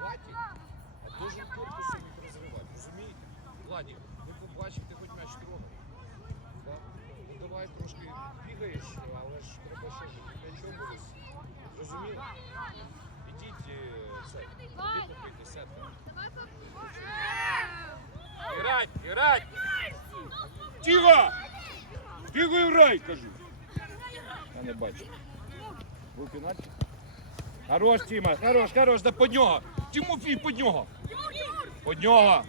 Владик, а должен корпусом їх розривати, розумієте? Владик, ви побачив, ти хоч м'яч трогав. Да? Ну давай трошки бігаєш, але ж треба ж м'ячом ось. Зрозуміло? Ідіть е, це, іди попийте, сядьте. Грать, грать! Тихо! Тихо грай, кажу. Я не бачу. Був пенальті? Хорош, Тіма, хорош, хорош, да под нього. Тимофій, под нього. Под нього.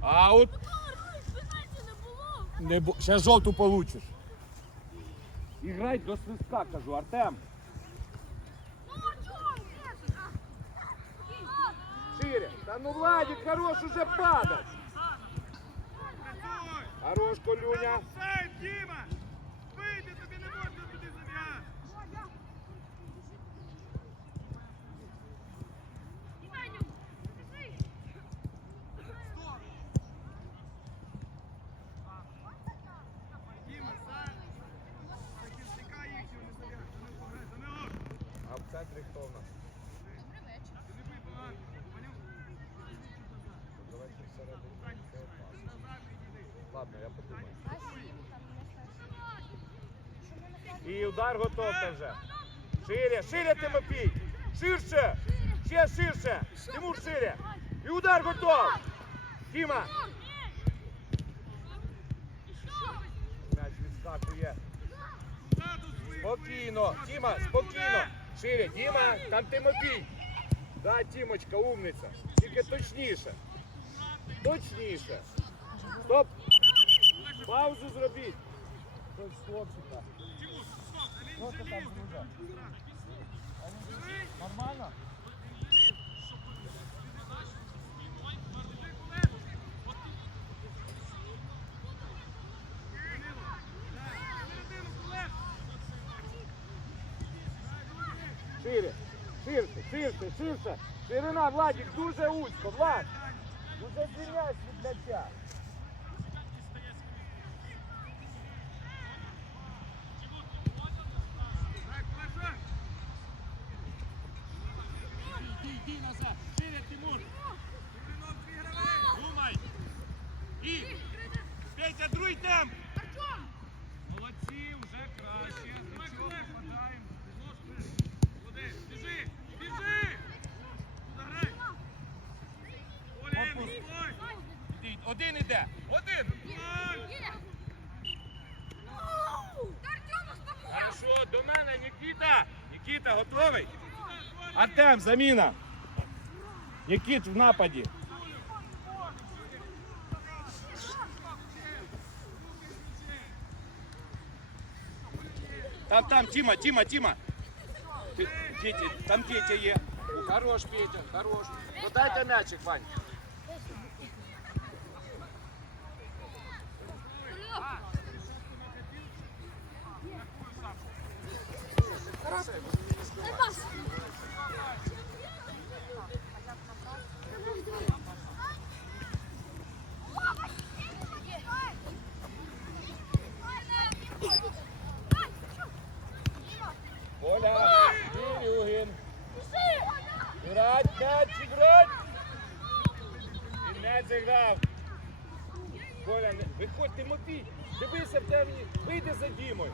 Аут. Не бо... Ще жовту получиш. Іграй до свистка, кажу, Артем. Шире. Та ну Владик, хорош уже падать. Хорош, Колюня Діма! Вийди, тобі не можна туди забігати! Діма, за захисника їхнього не забігай, за нього пограй, за нього! А в центрі хто в нас? Ти не бий багато, поняв? Давайте всередині. Це опасно. Назад відійди. Ладно, я подумаю. І удар готовий вже. Шире, шире, Тимофій. Ширше. Ще ширше. Тимур шире. І удар готов. М'яч відскакує. Спокійно. Тіма, спокійно. Шире. Тіма, там Тимофій. Да, Тімочка, умниця. Тільки точніше. Точніше. Стоп. Паузу зробіть. З хлопчика. Що ти там, друже? Нормально? Шире, ширше, ширше, ширше. Ширина, Владик, дуже узько, Влад. Уже звільняйся від м'яча. Дай, кулеша! Йди, йди назад. Шире, Тимур. Киринок, твій гравець! Думай. І. Петя, другий темп. Молодці, вже краще. Нічого хватаємо. Молодець, біжи, біжи! Туди грай! Олін, стой! Один іде. Один. Хорошо, до мене, Нікіта. Нікіта, готовий? Артем, заміна. Нікіт в нападі. Там, там, Тіма, Тіма, Тіма. Ти- Петя, там Петя є. Хорош, Петя, хорош. Ну дайте м'ячик, Вань. Оля, Грать, м'яч, грать. І м'яч зіграв. Коля, не- виходь, Тимофій. Дивися в тебе, вийди за Дімою.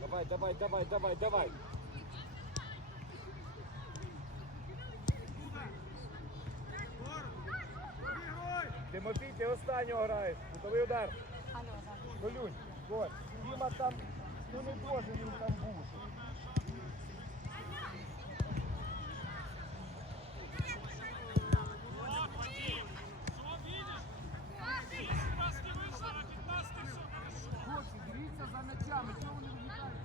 Давай, давай, давай, давай, давай. Ти граєш. Кутовий удар. Колюнь, Ось. Діма там, ну не дуже він там був. Хлопці, дивіться за м'ячами, чого вони вилітають?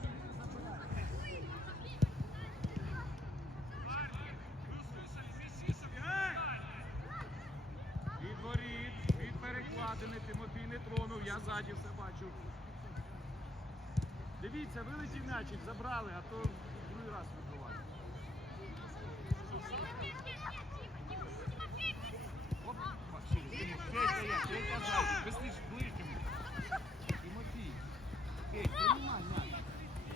Бігай. Від воріт, від перекладини. Тимофій не тронув. Я ззаді все бачу. Дивіться, вилетів м'ячик, забрали, а то другий раз вибиває. Петя ззаді, быстріше, ближньому. Тимофій. Петь, приймай м'яч.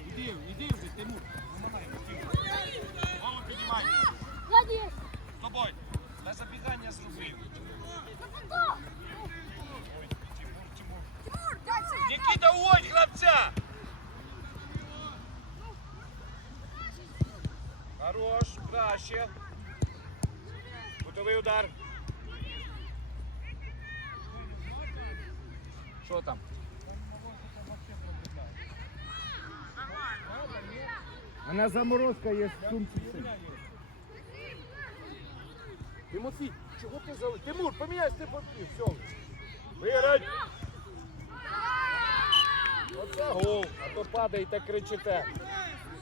Іди, іди вже, Тимур. Помагай, Тимур. Голову піднімай. З тобою. На забігання зробив. Ой, Тимур, Тимур. Нікіта, ось хлопця! Хорош, краще. Готовий удар. Що там? Вона заморозка є в сумці. Тимофій, чого ти зали? Тимур, поміняйся ти попів, все. Виграть! Оце гол, а то падаєте, кричите.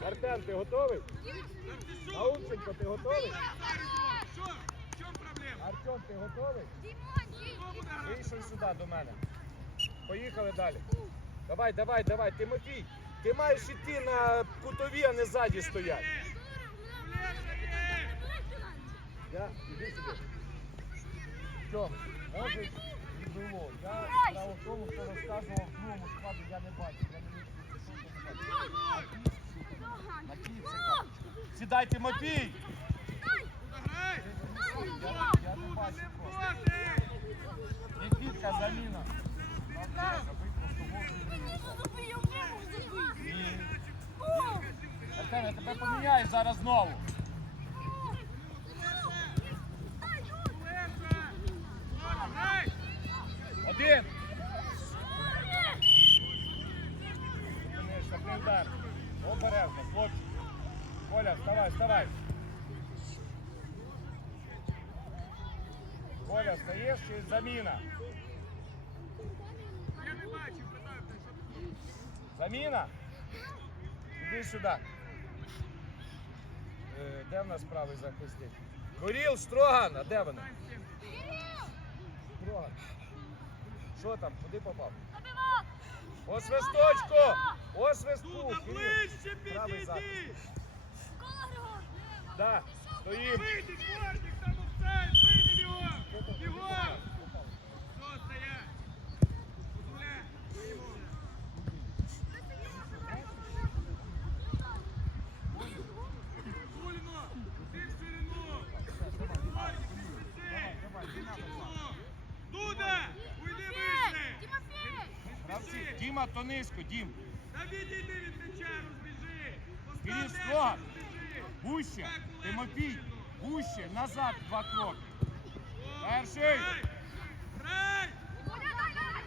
Артем, ти готовий? Наумченко, ти готовий? Артем, ти готовий? Вийшов сюди до мене. Поїхали далі. Давай, давай, давай, Тимофій. Ти маєш іти на кутові, а не ззаді стоять. Я, іди сюди. Що, може і було. Я в тому, хто розказував в другому складу, я не бачив. Я не бачив. На це карточка. Сідай, Тимофій! Я, не бачив просто. Нікітка, заміна. Забий просто гол. Ні. Артем, тебе поміняю зараз знову. Один. Удар. Обережно, хлопці. Коля, вставай, вставай. Коля, встаєш чи заміна? Я не бачив, питаю, що ти Заміна? Іди сюди. Е, Де в нас правий захисник? Горіл, Строган, а де вони? Строган. Що там? Куди попав? По свисточку! По свистку! Кирил. ближче Правий захист. підійди! Да, стоїм. Вийди, Бортик, там офсайд, вийди його! Бігом! Діма, то низько, Дім. Та відійди від м'яча, розбіжи! Постав розбіжи! Гуще, Тимофій, гуще, назад два кроки. Перший. Грай! Грай!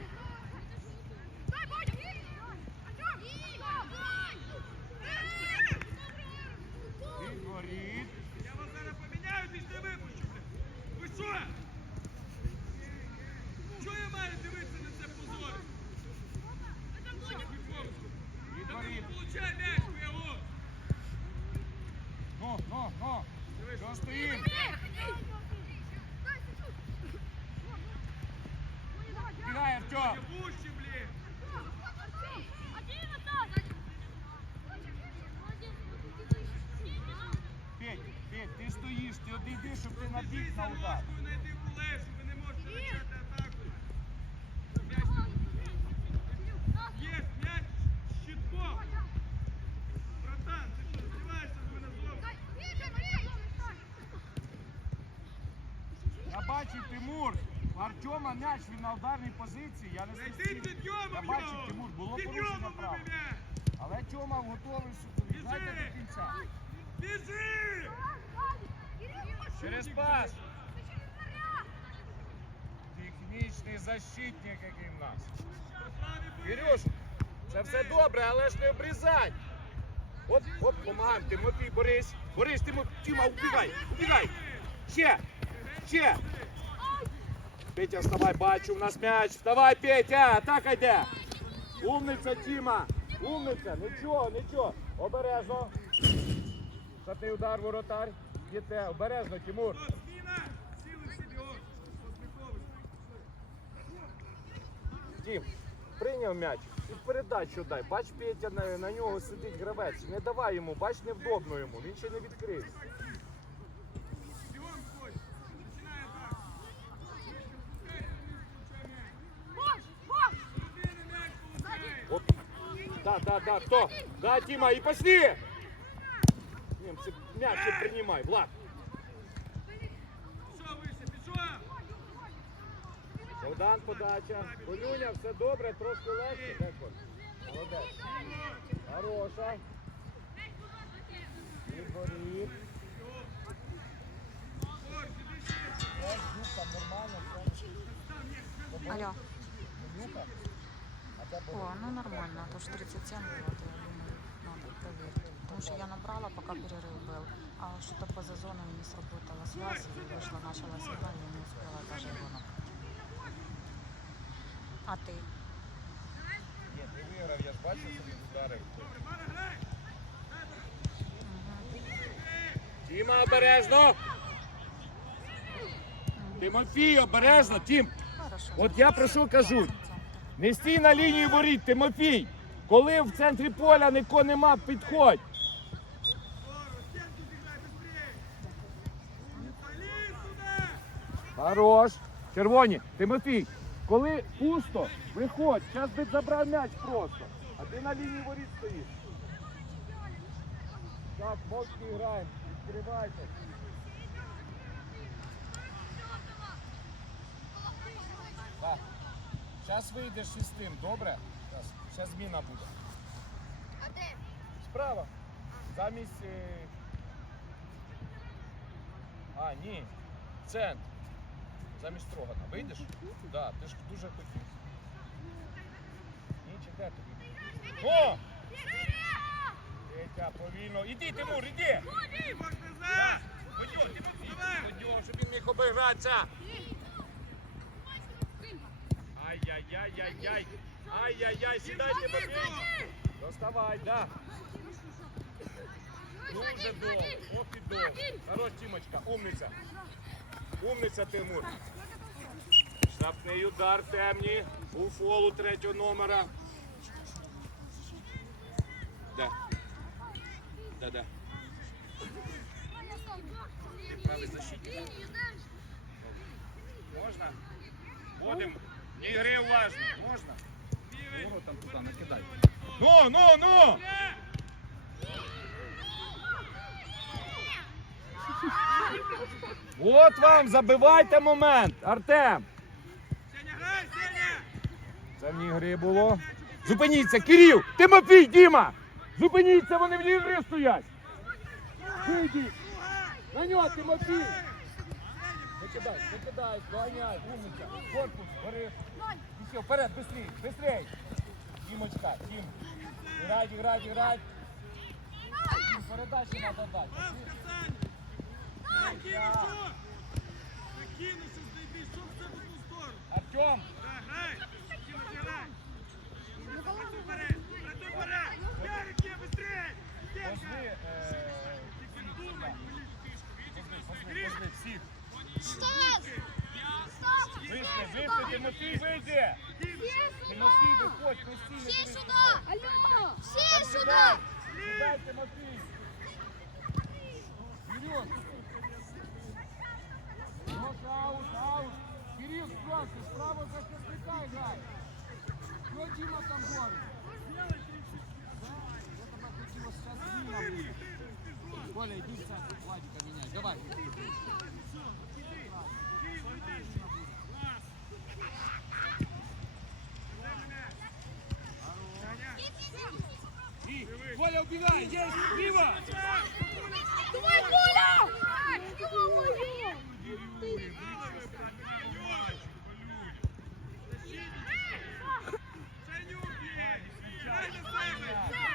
Підворіт. Я вас зараз поміняю, ти ж не випущу, блядь. Ви що? Що я маю дивитися на це позор? Підворіт. Получай м'яч, хуяло! Ну, ну, ну. Що стоїм? Бігай, Артем. Петь, Петь, ти стоїш, ти одійди, щоб ти набіг на удар. ножкою, найди булешу, ви не можете почати атаку. М'яч. Є, м'яч щитком. Братан, ти що, здіваєшся з мене знову? Я бачив Тимур. Артема м'яч він на ударній позиції. Я не зустрів. Я бачив! Тимур, було порушення права. Але Тьома готовий. Знаєте до кінця. Біжи! Через пас. Технічний защитник, який в нас. Кирюш, це все добре, але ж не обрізай. Оп, оп, помагаємо. Тимофій, Борис. Борис, Тимофій, Тіма, убігай, убігай. Ще, ще. Петя, вставай, бачу, у нас м'яч. Вставай, Петя, атака йде. Умниця, Тіма. Умниця, нічого, нічого. Обережно. Шатий удар, воротар. Діте, обережно, Тимур. Дім, прийняв м'яч і передачу дай. Бач, Петя на, на нього сидить гравець. Не давай йому, бач, невдобно йому. Він ще не відкрився. Да, да, кто? Да, Тима, и пошли! Немцы, мяч принимай, Влад. Богдан, подача. Колюня, все добре, трошки легше. Молодець. Хороша. Ось, ну, нормально. Алло. А це О, було. ну нормально, а то ж 37 было, то я думаю, надо проверить. Потому что я набрала, пока перерыв был. А что-то по зазону не сработала связь, и вышла, начала игра, я не успела даже его набрать. А ты? Ні, ти виграв, я ж бачив, що він ударив. Тіма, обережно! Тимофій, обережно, Тім! Хорошо. От я про що кажу. Не стій на лінії воріт, Тимофій! Коли в центрі поля нікого нема, підходь! Хорош. Червоні. Тимофій, коли пусто, виходь. Зараз би забрав м'яч просто. А ти на лінії воріт стоїш. Так, мовчки граємо. Відкривайте. Так. Зараз вийдеш із тим, добре? Зараз, зараз зміна буде. А де? Справа. Замість. е, А, ні. Центр. Замість Строгана. Вийдеш? Так, да, ти ж дуже хотів. Ні, чекай тобі. О! Петя, повільно. Іди, Тимур, іди! Ходьо, щоб він міг обігратися. Ай-яй-яй-яй-яй. Ай-яй-яй, сідай, Тимофій. Доставай, да. Дуже довго, ох і довго. Хорош, Тімочка, умниця. Умниця, Тимур. Штрафний удар темні. У фолу третього номера. Ти правий защитник. Можна? Будем. Ігри уважно. Можна? Кого там туди накидай? Ну, ну, ну! От вам, забивайте момент, Артем. Це в ігри було. Зупиніться, Кирил! Тимофій, Діма! Зупиніться, вони в ігри стоять! Вийдіть! На нього, Тимофій! Не кидай, не кидай, доганяй, умниця. Корпус, бери. І все, вперед, быстрей, быстрей. Дімочка, Дім. Грать, грать, грать. Дім, передачі треба дати. Ласка, Саня! Накинув, що? Накинув, що знайди, що все в одну сторону. Артем, Да, грай! Тимур, грай! Працюй вперед! Працюй вперед! Ярик, є, быстрее! позви, Стенка! е, Тільки думай! позви, позви, позви, всіх. Вийшли, вийшли, Тимофій, вийди! Тимофій, виходь, постійно. Все дивись, сюда! виходь. Алло! Там Все сюди. сюда! Сюди, Тимофій. Вперед. Вот аут, аут. Кирилл, просто справа захисника играй. Что Дима там говорит? Да, это бы хотело сейчас Дима будет. Коля, иди в центр, Владика меняй. Давай. И, Коля, убегай, есть, Дима! Давай, Коля! Ё-моё! Санюк є! Грай на себе!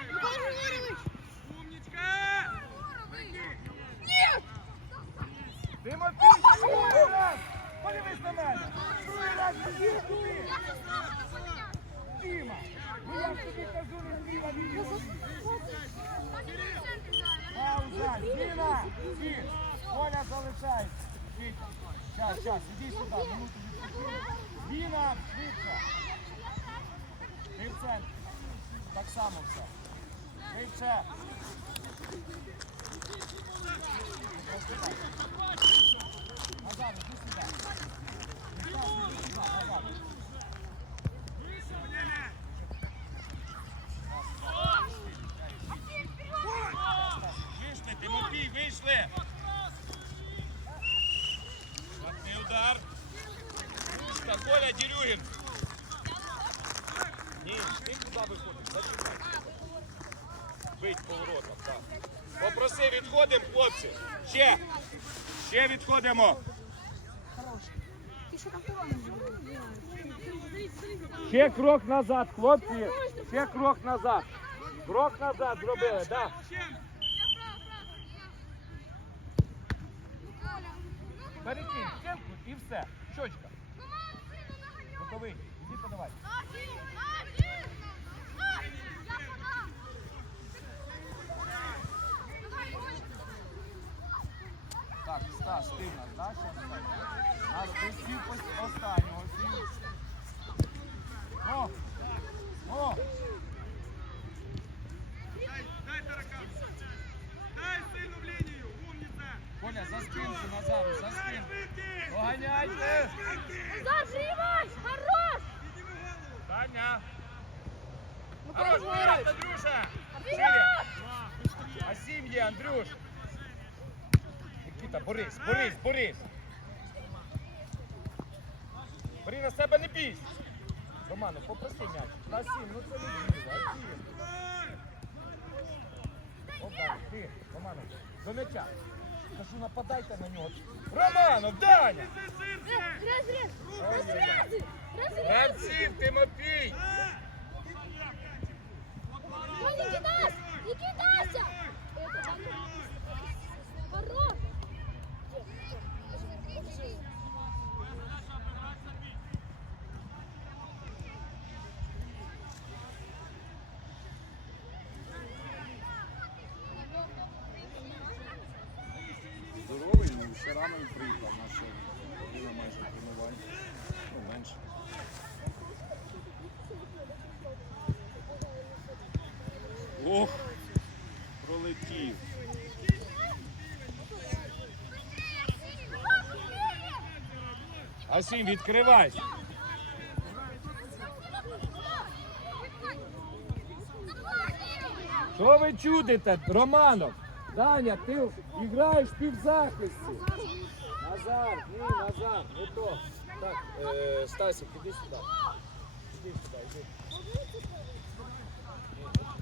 Егорович! Умничка! Нет! Тимофій, другий раз! Подивись на мене! Другий раз іди сюди! Діма! Ну я ж тобі кажу, не зліва від Пауза! Діма! Стій! Коля залишається! Вітя! Щас, щас, іди сюди, минуту відпочинку. Діма, швидко! Ти в центрі. Так само все. Швидше! Назад, іди сюди. Назад, іди сюди, назад. Назар. Та Коля Дерюгін. Ні, ти куди виходиш? Зачекай. Бить поворотом, так. Попроси, відходимо, хлопці. Ще. Троном? Ще крок назад, хлопці. Ще крок назад. Крок назад зробили, так. Перекинь, стінку і все. Щочка. Боковий. Іди подавай. Стас, ти в нас, да, щас Стас? Нас пустів пос- останнього. сів. О! О! Дай, дай таракан. Дай сильно в лінію, умніця. Коля, за спинку, Назару, за Дай спинку. швидкість. Доганяйте! Заживай! Хорош! Підніми голову. Таня! Микола Хорош, Григорович! вперед, Андрюша! Шире! Вперед! А сім є, Андрюш! Нікіта, борись, борись, борись! Бери на себе не бійся! Роману, попроси м'яч. На сім, ну це не діло, а сім. Опа, ти, Романов, до м'яча. Кажу, нападайте на нього. Романов, Даня! Разрязи! Разрязи! Гравців, Тимофій! Ну, не кидайся! Не кидайся! Это Хорош! Здоровий, ну ще рано він приїхав, наша була майже тренування. Ну, менше. Ох, пролетів. Асім, відкривай! Що ви чудите, Романов? Даня, ти граєш в півзахисті. Назар, ні, Назар, не то. Так, е, Стасик, іди сюди. Іди сюди, іди.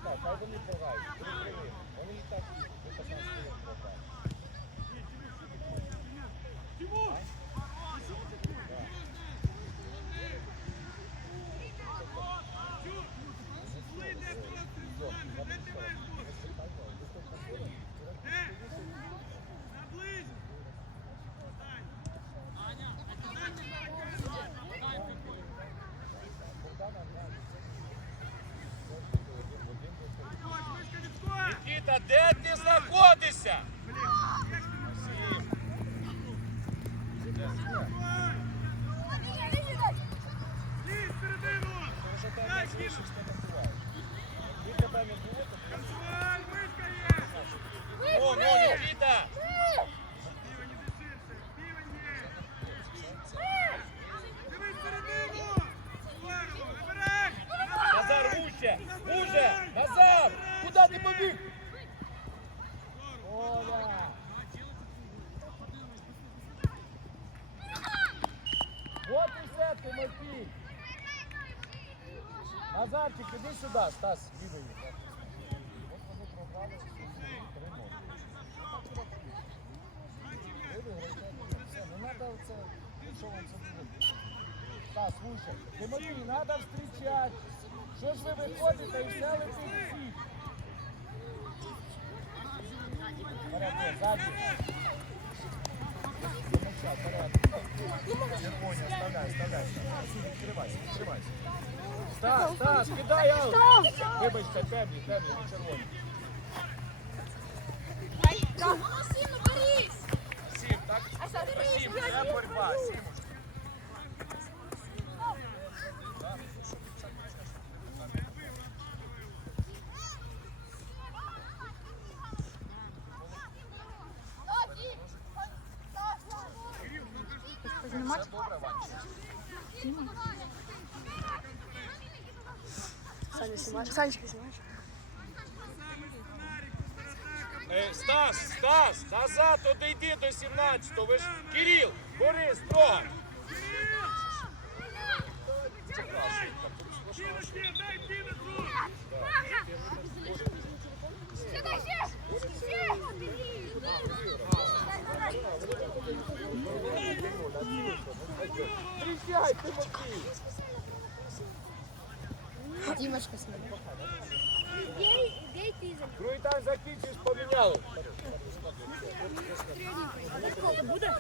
Так, хай вони програють. Вони і так до 15 де ти знаходишся? Максим. Лізь середину. Вже тебе Дай не кину. залишився, не буває. Якби тебе не було, то б Контроль, мишка є. О, ну, Нікіта! Півень, іди ширше. Півень є. Дивись середину. Здорово, набирай. Назар, вуще! Вуще! Назар! Куди ти побіг? Оля! Вот і все, Тимофій! Назарчик, іди сюди, Стас, лівий. От вони програли. Все, не треба оце, що вам це буде. Стас, слушай, Тимофій, надо встречать. Що ж ви виходите і взяли всіх? Порядок, ззаді. Червоні, оставляй, оставляй. Відкривайся, відкривайся. Стас, Стас, кидай аут. Вибачте, темні, темні, не червоні. Сім, так? Сім, це борьба, сім. Саня, снимаешь? Санечка, снимаешь? Саме сценарій, контратака, Е, Стас, Стас, назад одійди до 17-го. Ви ж Кирил, бери строго. Кіночки, дай Дімочка смотри. за Другий тайм закінчиш, поміняли. Буде?